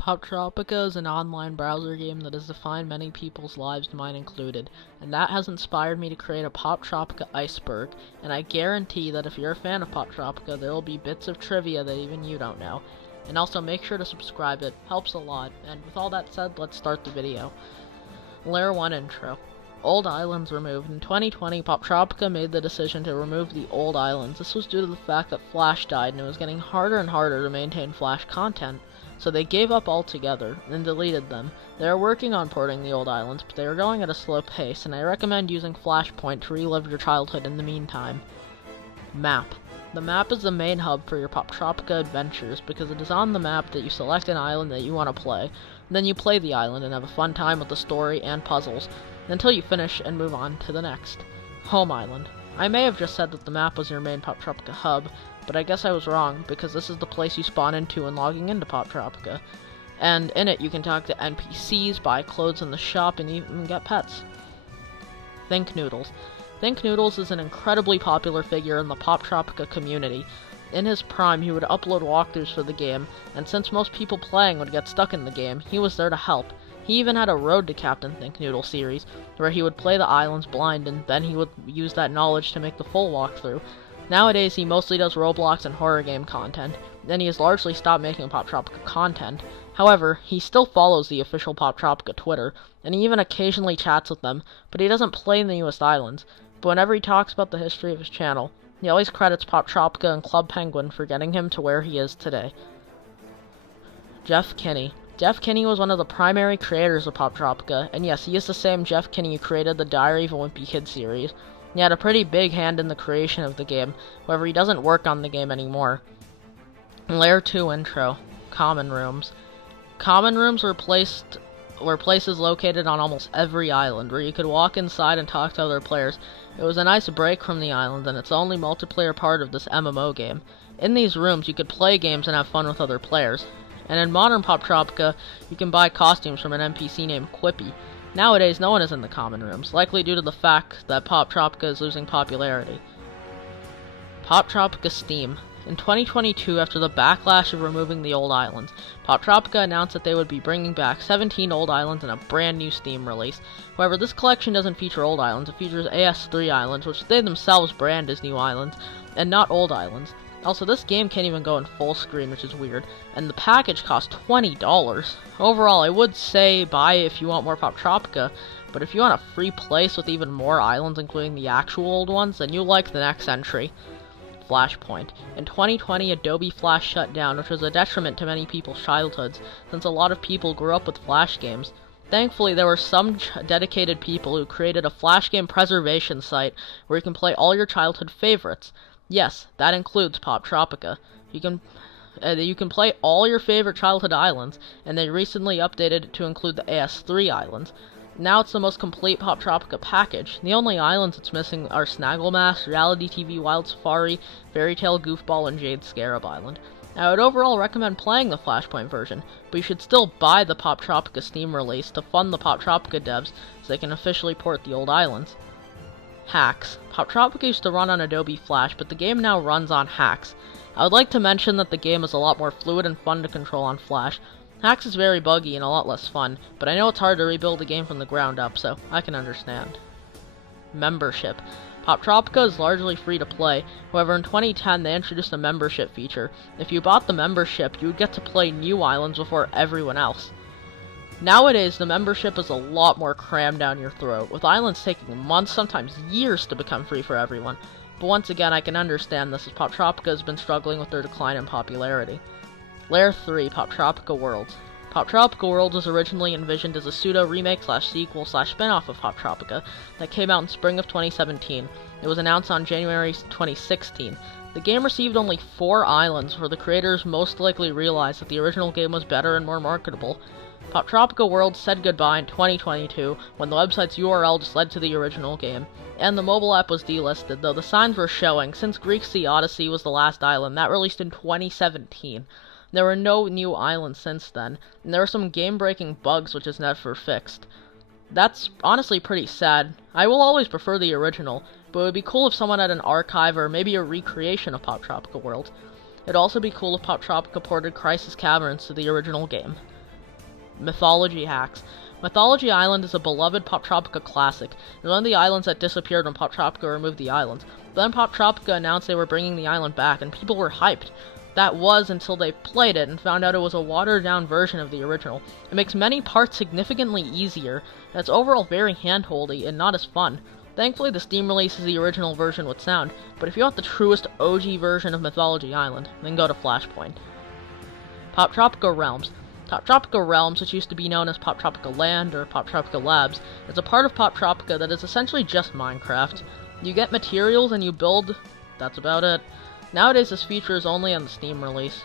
Poptropica is an online browser game that has defined many people's lives, mine included, and that has inspired me to create a Poptropica Iceberg, and I guarantee that if you're a fan of Poptropica, there will be bits of trivia that even you don't know. And also make sure to subscribe, it helps a lot, and with all that said, let's start the video. Layer 1 Intro. Old Islands removed. In 2020, Poptropica made the decision to remove the old islands. This was due to the fact that Flash died and it was getting harder and harder to maintain Flash content. So they gave up altogether and deleted them. They are working on porting the old islands, but they are going at a slow pace, and I recommend using Flashpoint to relive your childhood in the meantime. Map. The map is the main hub for your Poptropica adventures because it is on the map that you select an island that you want to play. Then you play the island and have a fun time with the story and puzzles, until you finish and move on to the next. Home Island. I may have just said that the map was your main Poptropica hub, but I guess I was wrong, because this is the place you spawn into when logging into Poptropica. And in it you can talk to NPCs, buy clothes in the shop, and even get pets. Think Noodles. Think Noodles is an incredibly popular figure in the Poptropica community. In his prime, he would upload walkthroughs for the game, and since most people playing would get stuck in the game, he was there to help. He even had a Road to Captain Think Noodle series, where he would play the islands blind, and then he would use that knowledge to make the full walkthrough. Nowadays, he mostly does Roblox and horror game content, and he has largely stopped making Poptropica content. However, he still follows the official Poptropica Twitter, and he even occasionally chats with them, but he doesn't play in the newest islands. But whenever he talks about the history of his channel, he always credits Poptropica and Club Penguin for getting him to where he is today. Jeff Kinney. Jeff Kinney was one of the primary creators of Poptropica, and yes, he is the same Jeff Kinney who created the Diary of a Wimpy Kid series. He had a pretty big hand in the creation of the game, however he doesn't work on the game anymore. Layer 2 Intro. Common Rooms. Common Rooms were places located on almost every island, where you could walk inside and talk to other players. It was a nice break from the island, and it's the only multiplayer part of this MMO game. In these rooms, you could play games and have fun with other players. And in modern Poptropica, you can buy costumes from an NPC named Quippy. Nowadays, no one is in the common rooms, likely due to the fact that Poptropica is losing popularity. Poptropica Steam. In 2022, after the backlash of removing the old islands, Poptropica announced that they would be bringing back 17 old islands in a brand new Steam release. However, this collection doesn't feature old islands, it features AS3 islands, which they themselves brand as new islands, and not old islands. Also, this game can't even go in full screen, which is weird, and the package costs $20. Overall, I would say buy it if you want more Poptropica, but if you want a free place with even more islands, including the actual old ones, then you'll like the next entry. Flashpoint. In 2020, Adobe Flash shut down, which was a detriment to many people's childhoods, since a lot of people grew up with Flash games. Thankfully, there were some dedicated people who created a Flash game preservation site where you can play all your childhood favorites. Yes, that includes Poptropica. You can play all your favorite childhood islands, and they recently updated it to include the AS3 islands. Now it's the most complete Poptropica package. The only islands it's missing are Snagglemas, Reality TV Wild Safari, Fairy Tale Goofball, and Jade Scarab Island. I would overall recommend playing the Flashpoint version, but you should still buy the Poptropica Steam release to fund the Poptropica devs so they can officially port the old islands. Hacks. Poptropica used to run on Adobe Flash, but the game now runs on Hacks. I would like to mention that the game is a lot more fluid and fun to control on Flash. Hacks is very buggy and a lot less fun, but I know it's hard to rebuild a game from the ground up, so I can understand. Membership. Poptropica is largely free to play, however in 2010 they introduced a membership feature. If you bought the membership, you would get to play new islands before everyone else. Nowadays, the membership is a lot more crammed down your throat, with islands taking months, sometimes years, to become free for everyone. But once again, I can understand this, as Poptropica has been struggling with their decline in popularity. Layer 3, Poptropica Worlds. Poptropica Worlds was originally envisioned as a pseudo-remake/sequel/spin-off of Poptropica that came out in spring of 2017. It was announced on January 2016. The game received only 4 islands, where the creators most likely realized that the original game was better and more marketable. Poptropica Worlds said goodbye in 2022 when the website's URL just led to the original game, and the mobile app was delisted, though the signs were showing, since Greek Sea Odyssey was the last island, that released in 2017. There were no new islands since then, and there were some game-breaking bugs which is never fixed. That's honestly pretty sad. I will always prefer the original, but it would be cool if someone had an archive or maybe a recreation of Poptropica World. It'd also be cool if Poptropica ported Crisis Caverns to the original game. Mythology hacks. Mythology Island is a beloved Poptropica classic. It's one of the islands that disappeared when Poptropica removed the islands. Then Poptropica announced they were bringing the island back, and people were hyped. That was until they played it and found out it was a watered-down version of the original. It makes many parts significantly easier, and it's overall very hand-holdy and not as fun. Thankfully, the Steam releases the original version with sound, but if you want the truest OG version of Mythology Island, then go to Flashpoint. Poptropica Realms. Poptropica Realms, which used to be known as Poptropica Land or Poptropica Labs, is a part of Poptropica that is essentially just Minecraft. You get materials and you build. That's about it. Nowadays, this feature is only on the Steam release.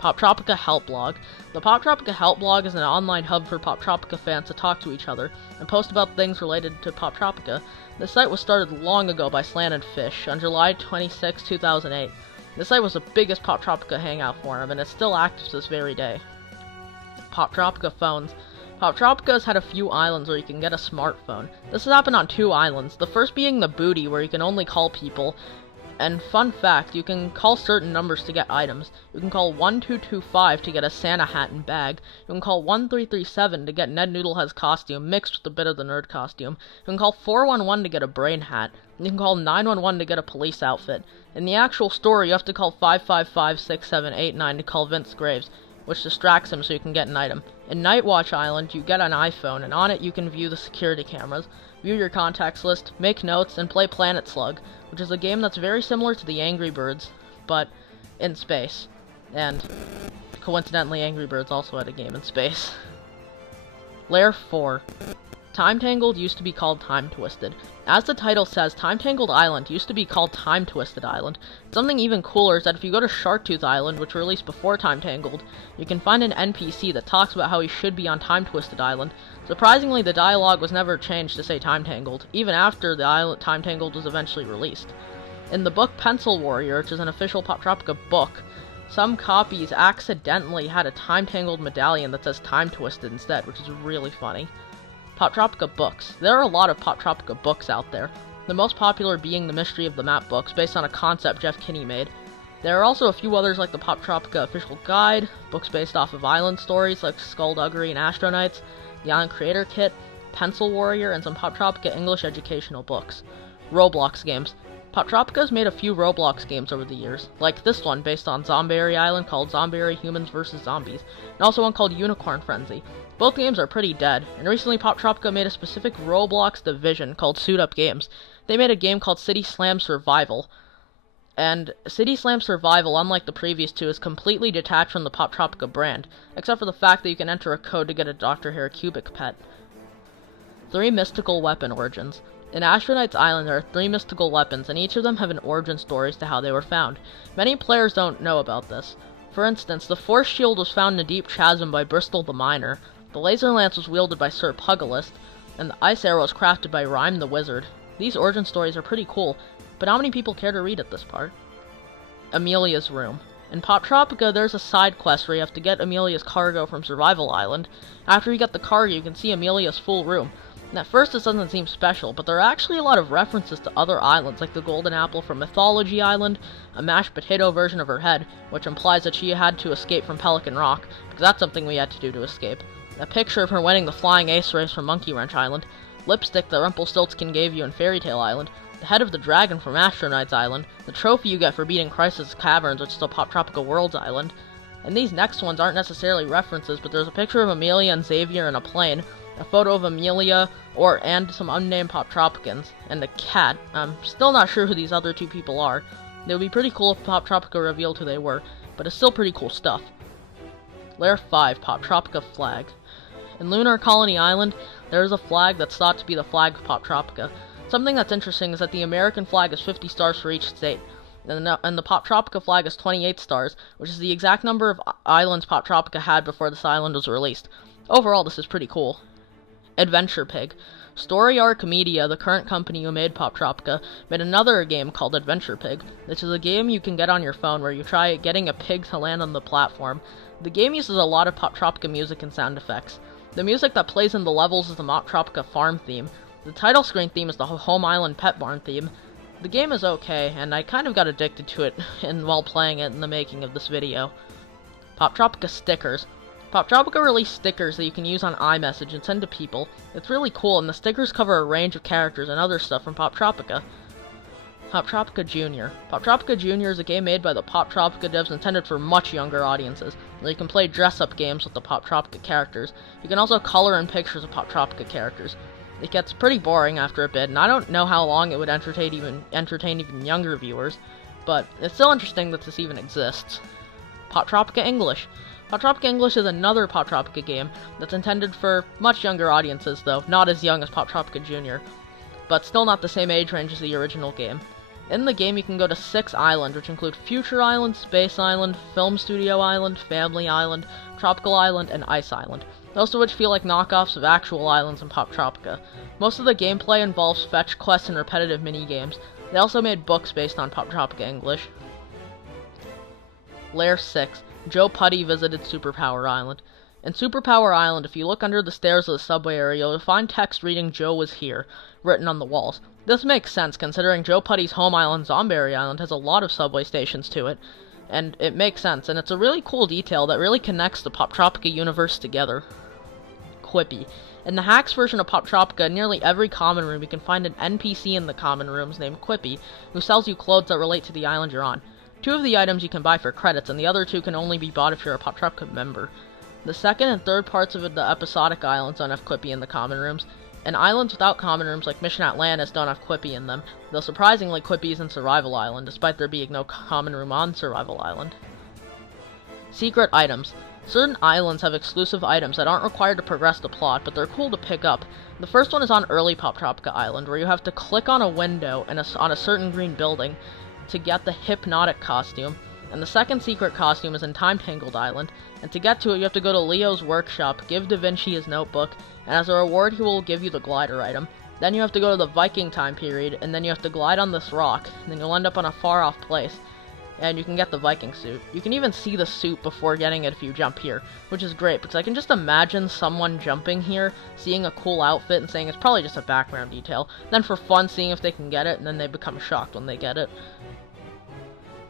Poptropica Help Blog. The Poptropica Help Blog is an online hub for Poptropica fans to talk to each other and post about things related to Poptropica. The site was started long ago by Slanted Fish on July 26, 2008. This site was the biggest Poptropica hangout forum, and it's still active to this very day. Poptropica Phones. Poptropica has had a few islands where you can get a smartphone. This has happened on 2 islands, the first being the Booty, where you can only call people. And fun fact, you can call certain numbers to get items. You can call 1225 to get a Santa hat and bag. You can call 1337 to get Ned Noodlehead's costume mixed with a bit of the nerd costume. You can call 411 to get a brain hat. You can call 911 to get a police outfit. In the actual story, you have to call 555-6789 to call Vince Graves, which distracts him so you can get an item. In Nightwatch Island, you get an iPhone, and on it you can view the security cameras, view your contacts list, make notes, and play Planet Slug, which is a game that's very similar to the Angry Birds, but in space. And coincidentally, Angry Birds also had a game in space. Layer 4. Time Tangled used to be called Time Twisted. As the title says, Time Tangled Island used to be called Time Twisted Island. Something even cooler is that if you go to Sharktooth Island, which released before Time Tangled, you can find an NPC that talks about how he should be on Time Twisted Island. Surprisingly, the dialogue was never changed to say Time Tangled, even after the island Time Tangled was eventually released. In the book Pencil Warrior, which is an official Poptropica book, some copies accidentally had a Time Tangled medallion that says Time Twisted instead, which is really funny. Poptropica Books. There are a lot of Poptropica books out there, the most popular being the Mystery of the Map books, based on a concept Jeff Kinney made. There are also a few others like the Poptropica Official Guide, books based off of island stories like Skullduggery and Astronauts, the Island Creator Kit, Pencil Warrior, and some Poptropica English educational books. Roblox Games. Poptropica has made a few Roblox games over the years, like this one based on Zomberry Island called Zomberry Humans vs. Zombies, and also one called Unicorn Frenzy. Both games are pretty dead, and recently Poptropica made a specific Roblox division called Suit Up Games. They made a game called City Slam Survival, and City Slam Survival, unlike the previous two, is completely detached from the Poptropica brand, except for the fact that you can enter a code to get a Dr. Hare cubic pet. 3 mystical weapon origins. In Astronauts Island, there are 3 mystical weapons, and each of them have an origin story as to how they were found. Many players don't know about this. For instance, the Force Shield was found in a deep chasm by Bristol the Miner, the Laser Lance was wielded by Sir Pugilist, and the Ice Arrow was crafted by Rhyme the Wizard. These origin stories are pretty cool, but how many people care to read at this part? Amelias Room. In Poptropica, there's a side quest where you have to get Amelia's cargo from Survival Island. After you get the cargo, you can see Amelia's full room. And at first this doesn't seem special, but there are actually a lot of references to other islands, like the Golden Apple from Mythology Island, a mashed potato version of her head, which implies that she had to escape from Pelican Rock, because that's something we had to do to escape. A picture of her winning the Flying Ace race from Monkey Wrench Island, lipstick that Rumpelstiltskin gave you in Fairy Tale Island, the head of the dragon from Astronauts Island, the trophy you get for beating Crisis Caverns, which is a Poptropica Worlds Island. And these next ones aren't necessarily references, but there's a picture of Amelia and Xavier in a plane, a photo of Amelia, and some unnamed Poptropicans, and a cat. I'm still not sure who these other 2 people are. It would be pretty cool if Poptropica revealed who they were, but it's still pretty cool stuff. Layer 5, Poptropica Flag. In Lunar Colony Island, there is a flag that's thought to be the flag of Poptropica. Something that's interesting is that the American flag is 50 stars for each state, and the Poptropica flag is 28 stars, which is the exact number of islands Poptropica had before this island was released. Overall, this is pretty cool. Adventure Pig. Story Arc Media, the current company who made Poptropica, made another game called Adventure Pig, which is a game you can get on your phone where you try getting a pig to land on the platform. The game uses a lot of Poptropica music and sound effects. The music that plays in the levels is the Poptropica farm theme. The title screen theme is the Home Island Pet Barn theme. The game is okay, and I kind of got addicted to it while playing it in the making of this video. Poptropica Stickers. Poptropica released stickers that you can use on iMessage and send to people. It's really cool, and the stickers cover a range of characters and other stuff from Poptropica. Poptropica Jr. Poptropica Jr. is a game made by the Poptropica devs intended for much younger audiences, where you can play dress-up games with the Poptropica characters. You can also color in pictures of Poptropica characters. It gets pretty boring after a bit, and I don't know how long it would entertain even younger viewers, but it's still interesting that this even exists. Poptropica English. Poptropica English is another Poptropica game that's intended for much younger audiences, though not as young as Poptropica Jr., but still not the same age range as the original game. In the game, you can go to 6 islands, which include Future Island, Space Island, Film Studio Island, Family Island, Tropical Island, and Ice Island, most of which feel like knockoffs of actual islands in Poptropica. Most of the gameplay involves fetch quests and repetitive mini-games. They also made books based on Poptropica English. Layer 6. Joe Putty visited Superpower Island. In Superpower Island, if you look under the stairs of the subway area, you'll find text reading "Joe was here" written on the walls. This makes sense, considering Joe Putty's home island, Zomberry Island, has a lot of subway stations to it, and it makes sense, and it's a really cool detail that really connects the Poptropica universe together. Quippy. In the Hacks version of Poptropica, in nearly every common room you can find an NPC in the common rooms named Quippy, who sells you clothes that relate to the island you're on. 2 of the items you can buy for credits, and the other 2 can only be bought if you're a Poptropica member. The second and third parts of the episodic islands don't have Quippy in the common rooms, and islands without common rooms like Mission Atlantis don't have Quippy in them, though surprisingly Quippy is in Survival Island, despite there being no common room on Survival Island. Secret items. Certain islands have exclusive items that aren't required to progress the plot, but they're cool to pick up. The first one is on early Poptropica Island, where you have to click on a window on a certain green building to get the hypnotic costume, and the second secret costume is in Tangled Island, and to get to it you have to go to Leo's workshop, give Da Vinci his notebook, and as a reward he will give you the glider item. Then you have to go to the Viking time period, and then you have to glide on this rock, and then you'll end up on a far off place, and you can get the Viking suit. You can even see the suit before getting it if you jump here, which is great, because I can just imagine someone jumping here, seeing a cool outfit, and saying it's probably just a background detail, then for fun seeing if they can get it, and then they become shocked when they get it.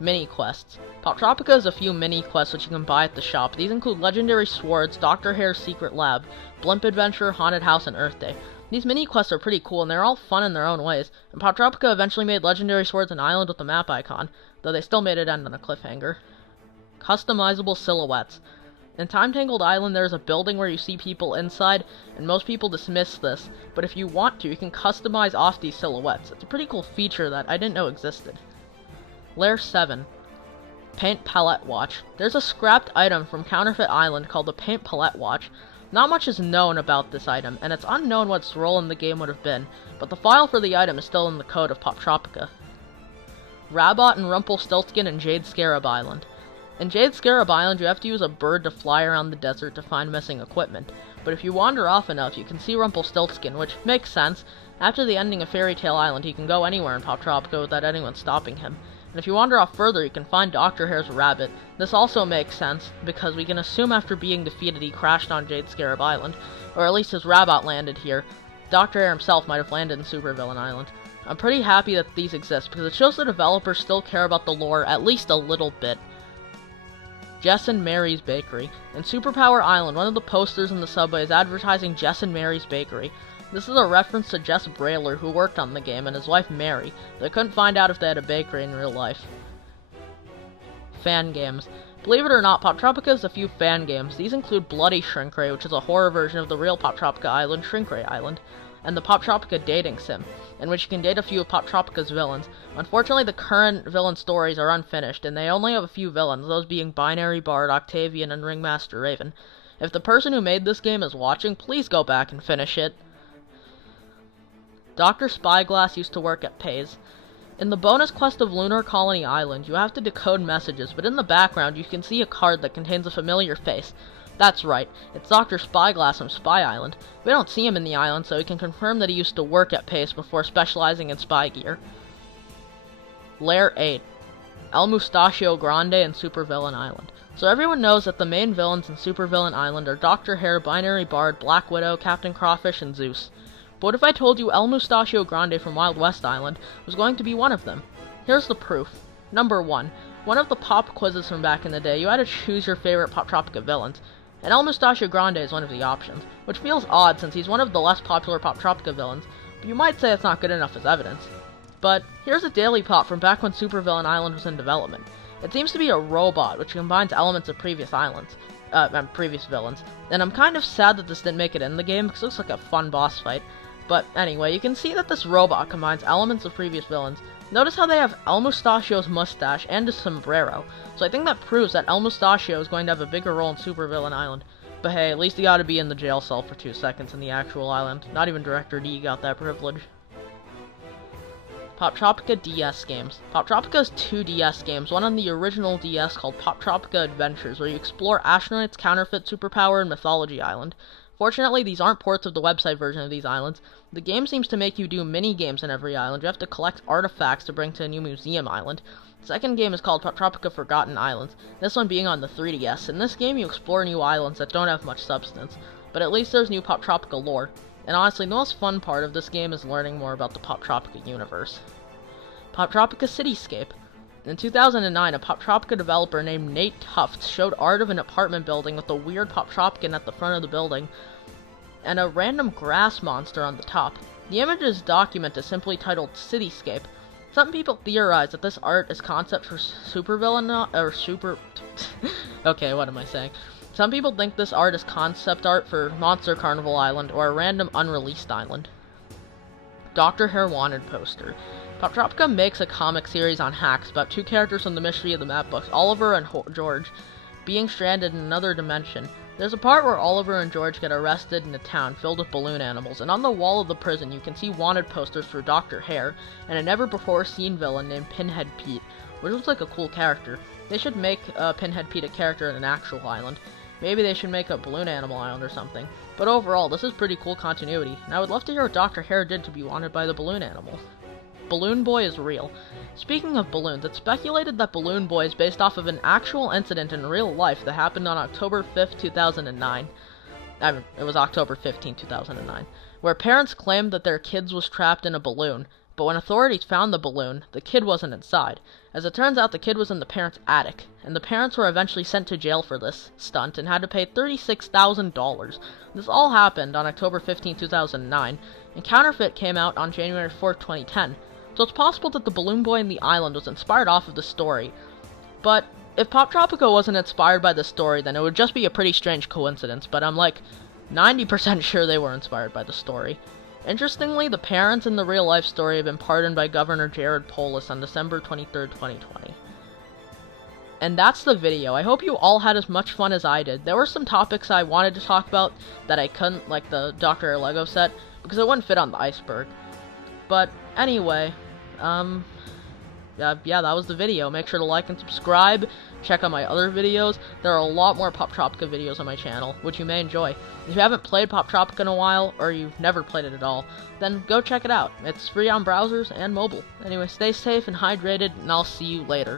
Mini-quests. Poptropica has a few mini-quests which you can buy at the shop. These include Legendary Swords, Dr. Hare's Secret Lab, Blimp Adventure, Haunted House, and Earth Day. These mini-quests are pretty cool, and they're all fun in their own ways, and Poptropica eventually made Legendary Swords an island with the map icon, though they still made it end on a cliffhanger. Customizable Silhouettes. In Tangled Island, there is a building where you see people inside, and most people dismiss this, but if you want to, you can customize off these silhouettes. It's a pretty cool feature that I didn't know existed. Layer 7. Paint Palette Watch. There's a scrapped item from Counterfeit Island called the Paint Palette Watch. Not much is known about this item, and it's unknown what its role in the game would have been, but the file for the item is still in the code of Poptropica. Rabot and Rumpelstiltskin in Jade Scarab Island. In Jade Scarab Island, you have to use a bird to fly around the desert to find missing equipment, but if you wander off enough, you can see Rumpelstiltskin, which makes sense. After the ending of Fairy Tale Island, he can go anywhere in Poptropica without anyone stopping him. And if you wander off further, you can find Dr. Hare's rabbit. This also makes sense, because we can assume after being defeated he crashed on Jade Scarab Island, or at least his rabbit landed here. Dr. Hare himself might have landed in Supervillain Island. I'm pretty happy that these exist, because it shows the developers still care about the lore at least a little bit. Jess and Mary's Bakery. In Superpower Island, one of the posters in the subway is advertising Jess and Mary's Bakery. This is a reference to Jess Brailer, who worked on the game, and his wife Mary. They couldn't find out if they had a bakery in real life. Fan games. Believe it or not, Poptropica has a few fan games. These include Bloody Shrinkray, which is a horror version of the real Poptropica Island, Shrinkray Island, and the Poptropica Dating Sim, in which you can date a few of Poptropica's villains. Unfortunately, the current villain stories are unfinished, and they only have a few villains, those being Binary Bard, Octavian, and Ringmaster Raven. If the person who made this game is watching, please go back and finish it. Dr. Spyglass used to work at Pays. In the bonus quest of Lunar Colony Island, you have to decode messages, but in the background you can see a card that contains a familiar face. That's right, it's Dr. Spyglass from Spy Island. We don't see him in the island, so we can confirm that he used to work at Pace before specializing in spy gear. Layer 8. El Mustachio Grande and Supervillain Island. So everyone knows that the main villains in Supervillain Island are Dr. Hare, Binary Bard, Black Widow, Captain Crawfish, and Zeus. But what if I told you El Mustachio Grande from Wild West Island was going to be one of them? Here's the proof. Number 1. One of the pop quizzes from back in the day, you had to choose your favorite Poptropica villains. and El Mustachio Grande is one of the options, which feels odd since he's one of the less popular Poptropica villains, but you might say it's not good enough as evidence. But here's a daily pop from back when Supervillain Island was in development. It seems to be a robot, which combines elements of previous villains, and I'm kind of sad that this didn't make it in the game, because it looks like a fun boss fight. But anyway, you can see that this robot combines elements of previous villains. Notice how they have El Mustachio's mustache and a sombrero, so I think that proves that El Mustachio is going to have a bigger role in Supervillain Island. But hey, at least he got to be in the jail cell for 2 seconds in the actual island. Not even Director D got that privilege. Poptropica DS games. Poptropica has 2 DS games, one on the original DS called Poptropica Adventures, where you explore astronauts, counterfeit superpower, and Mythology Island. Fortunately, these aren't ports of the website version of these islands. The game seems to make you do mini-games in every island. You have to collect artifacts to bring to a new museum island. The second game is called Poptropica Forgotten Islands, this one being on the 3DS. In this game, you explore new islands that don't have much substance, but at least there's new Poptropica lore. And honestly, the most fun part of this game is learning more about the Poptropica universe. Poptropica Cityscape. In 2009, a Poptropica developer named Nate Tufts showed art of an apartment building with a weird Poptropican at the front of the building, and a random grass monster on the top. The image's document is simply titled Cityscape. Some people theorize that this art is concept for okay, what am I saying? Some people think this art is concept art for Monster Carnival Island or a random unreleased island. Dr. Hare Wanted poster. Poptropica makes a comic series on hacks about 2 characters from the Mystery of the Map books, Oliver and George, being stranded in another dimension. There's a part where Oliver and George get arrested in a town filled with balloon animals, and on the wall of the prison you can see wanted posters for Dr. Hare and a never-before-seen villain named Pinhead Pete, which looks like a cool character. They should make Pinhead Pete a character in an actual island. Maybe they should make a balloon animal island or something. But overall, this is pretty cool continuity, and I would love to hear what Dr. Hare did to be wanted by the balloon animal. Balloon Boy is real. Speaking of balloons, it's speculated that Balloon Boy is based off of an actual incident in real life that happened on October 5th, 2009. It was October 15, 2009, where parents claimed that their kid was trapped in a balloon, but when authorities found the balloon, the kid wasn't inside. As it turns out, the kid was in the parents' attic, and the parents were eventually sent to jail for this stunt and had to pay $36,000. This all happened on October 15, 2009, and Counterfeit came out on January 4, 2010. So it's possible that the Balloon Boy in the island was inspired off of the story. But if Poptropica wasn't inspired by the story, then it would just be a pretty strange coincidence, but I'm like 90% sure they were inspired by the story. Interestingly, the parents in the real-life story have been pardoned by Governor Jared Polis on December 23, 2020. And that's the video. I hope you all had as much fun as I did. There were some topics I wanted to talk about that I couldn't, like the Dr. Hare Lego set, because it wouldn't fit on the iceberg. But anyway, yeah, that was the video. Make sure to like and subscribe. Check out my other videos. There are a lot more Poptropica videos on my channel, which you may enjoy. If you haven't played Poptropica in a while, or you've never played it at all, then go check it out. It's free on browsers and mobile. Anyway, stay safe and hydrated, and I'll see you later.